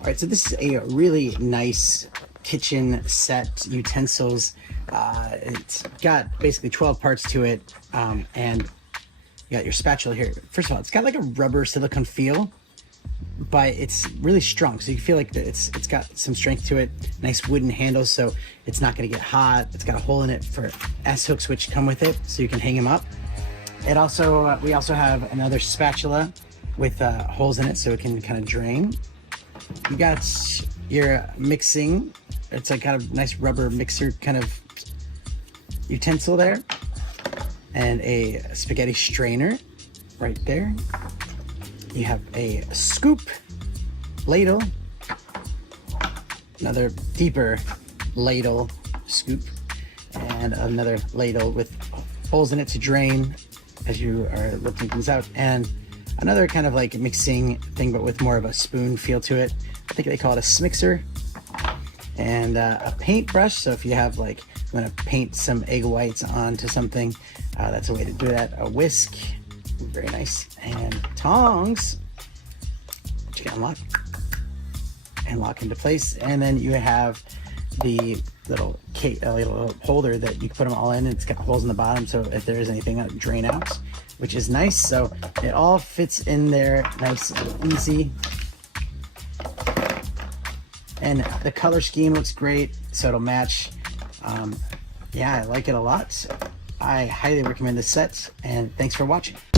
All right, so this is a really nice kitchen set, utensils. It's got basically 12 parts to it, and you got your spatula here. First of all, it's got like a rubber silicone feel, but it's really strong, so you feel like it's got some strength to it. Nice wooden handles, so it's not going to get hot. It's got a hole in it for S hooks, which come with it, so you can hang them up. It also we also have another spatula with holes in it, so it can kind of drain. You got your mixing. It's like got a nice rubber mixer kind of utensil there, and a spaghetti strainer right there. You have a scoop, ladle, another deeper ladle scoop, and another ladle with holes in it to drain as you are lifting things out, and another kind of like mixing thing, but with more of a spoon feel to it. I think they call it a smixer. And a paintbrush, so if you have like, you want to paint some egg whites onto something, that's a way to do that. A whisk, very nice. And tongs, which you can unlock and lock into place. And then you have the little little holder that you can put them all in. It's got holes in the bottom, so if there is anything that drain out, which is nice. So it all fits in there nice and easy. And the color scheme looks great, so it'll match. Yeah, I like it a lot. I highly recommend this set, and thanks for watching.